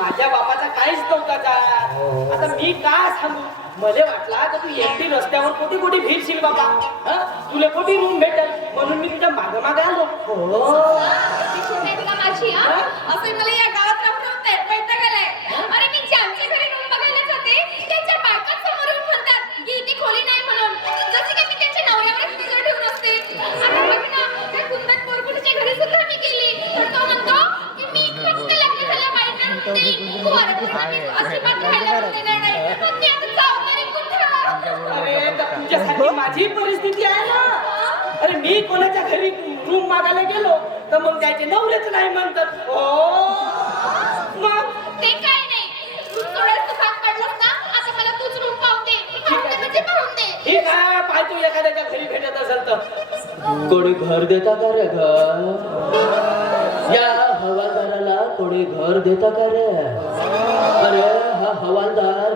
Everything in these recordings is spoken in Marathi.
माझ्या बापाचा काहीच नव्हता का. आता मी काय सांगू, मला वाटला का तू एकटी रस्त्यावर कोटी कोटी फिरशील बाबा, तुला कोटी रूम भेटेल म्हणून मी तुझ्या माग मागे आलो. माझी असं मला या गावात राहते वैताग आलाय. अरे मी ज्यांच्या घरी रूम बघायला जाते त्यांच्या बायका समोर येऊन म्हणतात की इथे खोली नाही म्हणून, जसे की मी त्यांच्या नवऱ्यावरच नजर ठेवून असते. आता बघ ना, त्या कुंदन पोरकुटीच्या घरी सुद्धा मी गेली तर तो म्हणतो की मी फक्त लग्न झाल्या बाईंना रूम देईन, कुवाऱ्यांना मी अजिबात राहायला रूम देणार नाही. मग मी आता जाऊ तरी कुठं? अरे तर तुझ्यासाठी माझी परिस्थिती आहे ना. अरे मी कोणाच्या घरी रूम मागायला गेलो तर मग त्याचे नवरेच नाही म्हणतात. मग ते काय नाही, तू सोडायला तू भाग पडलास ना, आता मला तूच रूम पाहून दे. पाहून दे म्हणजे पाहून दे. ठीक आहे, पाय तू एखाद्याच्या घरी भेटत असेल तर. कोणी घर देता का रे घर? या हवालदाराला कोणी घर देता का रे? अरे हा हवालदार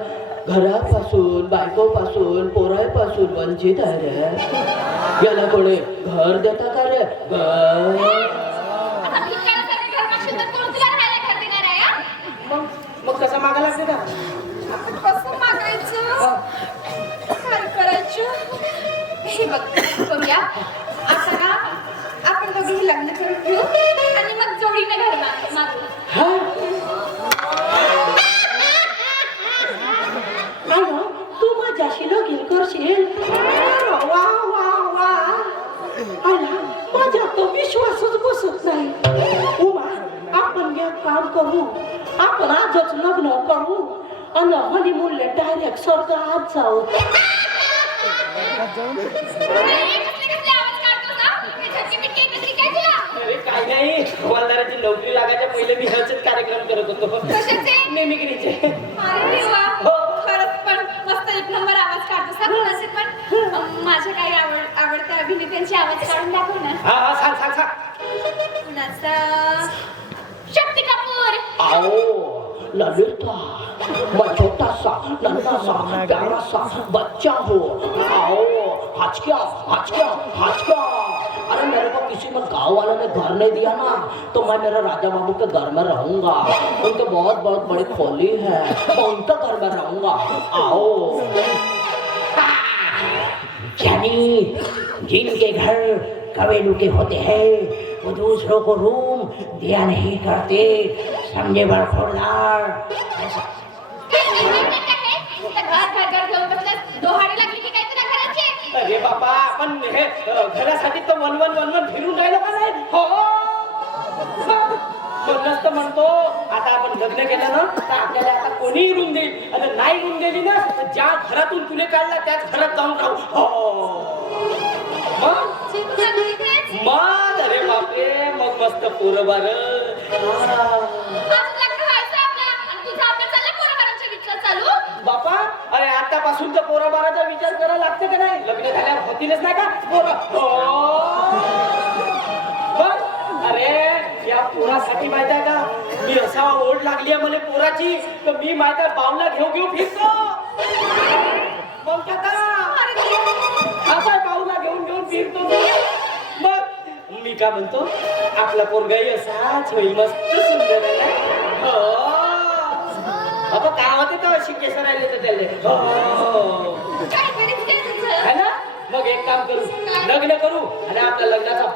घरापासून बायकोपासून पोरापासून वंचित आहे रे. याला कोणी घर देता का रे घर? आता भिकाऱ्यासारखं घर मागशील तर कोण तुला राहायला घर देणार आहे, हा? मग कसं मागायला लागते का? कसं मागायचं, काय करायचं? हे बघ बघूया, आता ना आपण दोघी लग्न करून घेऊ आणि मग जोडीने घर मागू. तू माझ्याशी लगीन करशील? वा वा वा. माझ्या तो विश्वासच बसत नाही. उमा, आपण एक काम करू, आपण आजच लग्न करू आणि हनीमूनला डायरेक्ट स्वर्गात जाऊ. अरे काय नाही, हवालदाराची नोकरी लागायच्या पहिले मी ह्याच कार्यक्रम करत होतो. मिमिक्रीचे. अरे देवा, खरंच पण मस्त एक नंबर आवाज काढतो. कोणाचे पण माझ्या काही आवडत्या अभिनेत्यांची आवाज काढून दाखव ना. हा सांग. कुणाचा? शक्ती कपूर. आओ ललिता, मैं छोटा सा नन्हा सा प्यारा सा बच्चा हूँ. आओ हचक्या हचक्या हचक्या. अरे मेरे को किसी में गाँव वाले ने घर नहीं दिया ना, तो मैं मेरे राजा बाबू के घर में रहूंगा. उनके बहुत बहुत बड़ी खोली है, मैं उनके घर में रहूंगा. आओ यानी जिनके घर कवेलू के होते हैं वो दूसरों को रूम दिया नहीं करते. समझे बरखोरदार? घर घेऊन बसल्यास डोहाळे लागली की काय तुला घराची? अरे बाबा, आपण हे घरासाठी तर वन फिरून राहिलो का नाही? म्हणूनच तर म्हणतो, आता आपण लग्न केलं ना तर आपल्याला आता कोणीही रूम देईल. आणि नाही रूम दिली ना तर ज्या घरातून तुले काढला त्याच घरात जाऊन राहू. मग अरे बापरे, मग मस्त पोरं बार. बापा, अरे आतापासून तर पोरं बाराचा विचार करायला लागतं का नाही? लग्न झाल्यावर होतीलच नाही का पोरं? अरे या पोरासाठी माहित आहे का, मी असा ओढ लागली आहे मला पोराची तर मी माझ्या बाऊला घेऊ फिरतो. मग आता बाऊला घेऊन फिरतो. मग मी काय म्हणतो, आपला पोरगाही असाच होईल, मस्त सुंदर आहे ना. बाबा काय होते तर अशी केस राहिले तर त्याले है ना. मग एक काम करू, लग्न करू आणि आपल्या लग्नाचा